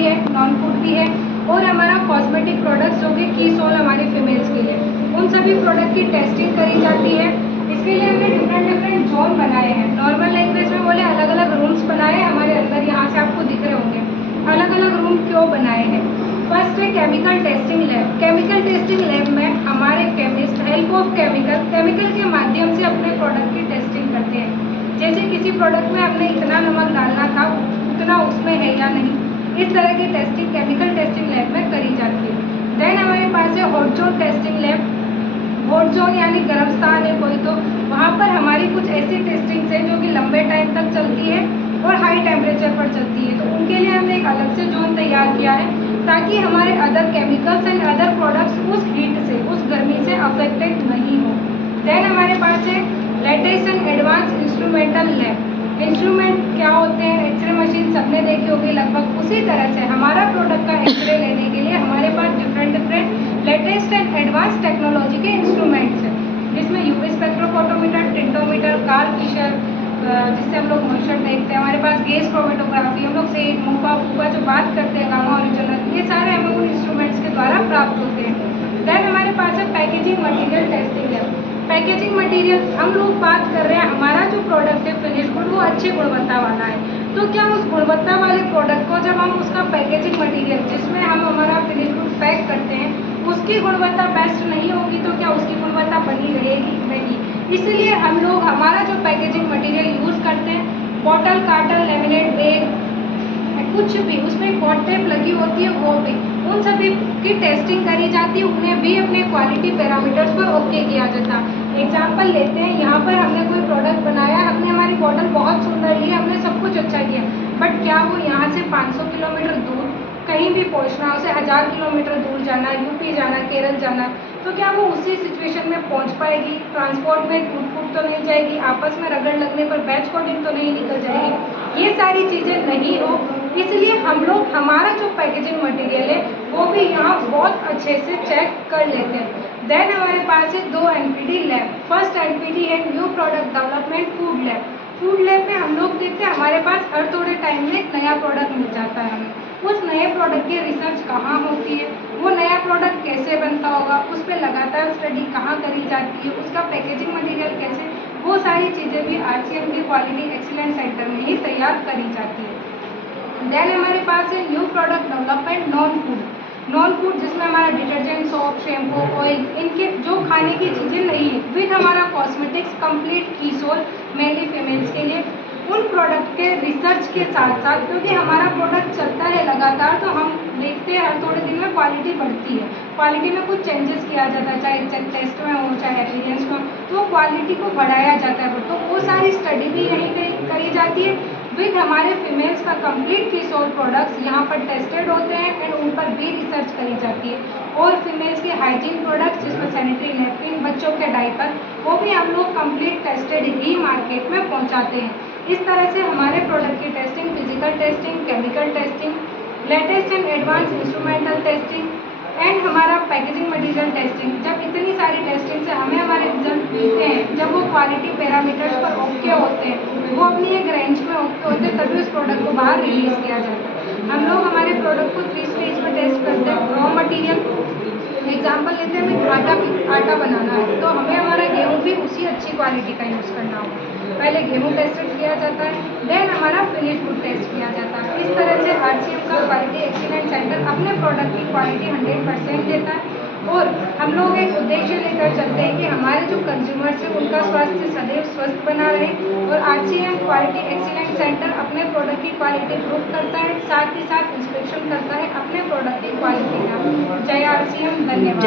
भी है, non food भी है, और हमारा कॉस्मेटिक प्रोडक्ट्स जो कि की सोल हमारी फीमेल्स के लिए, उन सभी प्रोडक्ट की टेस्टिंग करी जाती है। इसके लिए हमने डिफरेंट जोन बनाए हैं। नॉर्मल लैंग्वेज में बोले अलग अलग रूम्स बनाए हमारे अंदर, यहाँ से आपको दिख रहे होंगे। अलग अलग रूम क्यों बनाए हैं? फर्स्ट है chemical testing lab. Chemical testing lab में हमारे केमिस्ट हेल्प ऑफ केमिकल के माध्यम से अपने प्रोडक्ट की टेस्टिंग करते हैं। जैसे किसी प्रोडक्ट में हमने इतना नमक डालना था, उतना उसमें है या नहीं, इस तरह की टेस्टिंग केमिकल टेस्टिंग लैब में करी जाती है। देन हमारे पास है hot zone testing lab. Hot zone यानी गर्म स्थान है कोई, तो वहाँ पर हमारी कुछ ऐसी टेस्टिंग्स है जो कि लंबे टाइम तक चलती है और हाई टेम्परेचर पर चलती है। तो उनके लिए हमने एक अलग से जोन तैयार किया है ताकि हमारे other chemicals and other products उस हीट से, उस गर्मी से अफेक्टेड नहीं हो। देन हमारे पास है latest and advance instrumental lab. Instrument क्या होते हैं? एक्सरे मशीन सबने देखी होगी लगभग, उसी तरह से हमारा प्रोडक्ट का एक्सरे लेने के लिए हमारे पास different latest and advance technology के इंस्ट्रूमेंट्स हैं, जिसमें UV spectrophotometer, tintometer, Karl Fischer, जिससे हम लोग मॉइस्चर देखते हैं। हमारे पास गैस क्रोमेटोग्राफी, हम लोग से मुफा फूफा जो बात करते हैं, गामा ओरिजिनल, ये सारे हमें उन इंस्ट्रूमेंट्स के द्वारा प्राप्त होते हैं। देन हमारे पास है packaging material testing lab. Packaging material हम लोग बात कर रहे हैं, हमारा जो प्रोडक्ट है फिनिश गुड वो अच्छी गुणवत्ता वाला है, तो क्या उस गुणवत्ता वाले प्रोडक्ट को जब हम उसका पैकेजिंग मटेरियल जिसमें हम हमारा फिनिश गुड पैक करते हैं उसकी गुणवत्ता बेस्ट नहीं होगी तो क्या उसकी गुणवत्ता बनी रहेगी? नहीं। इसलिए हम लोग हमारा जो पैकेजिंग मटेरियल यूज़ करते हैं, बॉटल, कार्टन, लेमिनेट, बैग, कुछ भी उसमें कॉट टेप लगी होती है, वो भी उन सभी की टेस्टिंग करी जाती है, उन्हें भी अपने क्वालिटी पैरामीटर्स पर ओके किया जाता है। एग्जांपल लेते हैं, यहाँ पर हमने कोई प्रोडक्ट बनाया, हमने हमारी बॉटल बहुत सुंदर ली, हमने सब कुछ अच्छा किया, बट क्या वो यहाँ से 500 किलोमीटर दूर कहीं भी पहुँचना, उसे 1000 किलोमीटर दूर जाना, यूपी जाना, केरल जाना, तो क्या वो उसी सिचुएशन में पहुँच पाएगी? ट्रांसपोर्ट में टूट फूट तो नहीं जाएगी? आपस में रगड़ लगने पर बैच कोडिंग तो नहीं निकल जाएगी? ये सारी चीज़ें नहीं हो, इसलिए हम लोग हमारा जो पैकेजिंग मटेरियल है वो भी यहाँ बहुत अच्छे से चेक कर लेते हैं। देन हमारे पास है 2 NPD लैब। फर्स्ट NPD है new product development food lab. Food lab में हम लोग देखते हैं हमारे पास हर थोड़े टाइम में एक नया प्रोडक्ट मिल जाता है हमें। उस नए प्रोडक्ट की रिसर्च कहाँ होती है, वो नया प्रोडक्ट कैसे बनता होगा, उस पर लगातार स्टडी कहाँ करी जाती है, उसका पैकेजिंग मटेरियल कैसे, वो सारी चीज़ें भी RCM के क्वालिटी एक्सीलेंस सेंटर में ही तैयार करी जाती है। देन हमारे पास है new product development non food. Non food जिसमें हमारा डिटर्जेंट, सोप, शैम्पू, ऑयल, इनके जो खाने की चीज़ें नहीं है, विद हमारा कॉस्मेटिक्स कंप्लीट की सोल मेनली फीमेल्स के लिए, उन प्रोडक्ट के रिसर्च के साथ साथ, क्योंकि हमारा प्रोडक्ट चलता है लगातार, तो हम देखते हैं हर थोड़े दिन में क्वालिटी बढ़ती है, क्वालिटी में कुछ चेंजेस किया जाता है, चाहे टेस्ट में हो चाहे अपीयरेंस में हो, तो क्वालिटी को बढ़ाया जाता है। तो वो सारी स्टडी भी यहीं करी जाती है विद हमारे फीमेल्स का कंप्लीट की सोल प्रोडक्ट्स यहाँ पर टेस्टेड होते हैं एंड उन पर भी रिसर्च करी जाती है। और फीमेल्स के हाइजीन प्रोडक्ट्स जिसमें सैनिटरी नैपकिन, बच्चों के डायपर, वो भी हम लोग कंप्लीट टेस्टेड ही मार्केट में पहुँचाते हैं। इस तरह से हमारे प्रोडक्ट की testing, physical testing, chemical testing, latest and advance instrumental testing and हमारा पैकेजिंग मटेरियल टेस्टिंग, जब इतनी सारी टेस्टिंग से हमें हमारे रिजल्ट मिलते हैं, जब वो क्वालिटी पैरामीटर्स पर ओके होते हैं, वो अपनी एक रेंज में ओके होते हैं, तभी उस प्रोडक्ट को बाहर रिलीज़ किया जाता है। हम लोग हमारे प्रोडक्ट को 3 स्टेज में टेस्ट करते हैं। रॉ मटीरियल, एग्जाम्पल लेते हैं, हमें आटा बनाना है, तो हमें हमारा गेहूँ भी उसी अच्छी क्वालिटी का यूज़ करना होगा। पहले गेहूँ टेस्टेड किया जाता है, देन हमारा फिनिश गुड टेस्ट किया जाता है। इस तरह से RCM का क्वालिटी एक्सीलेंस सेंटर अपने प्रोडक्ट की क्वालिटी 100% देता है। और हम लोग एक उद्देश्य लेकर चलते हैं कि हमारे जो कंज्यूमर्स हैं उनका स्वास्थ्य सदैव स्वस्थ बना रहे, और RCM क्वालिटी एक्सीलेंस सेंटर अपने प्रोडक्ट की क्वालिटी प्रूव करता है, साथ ही साथ इंस्पेक्शन करता है अपने प्रोडक्ट की क्वालिटी का। जय RCM, धन्यवाद।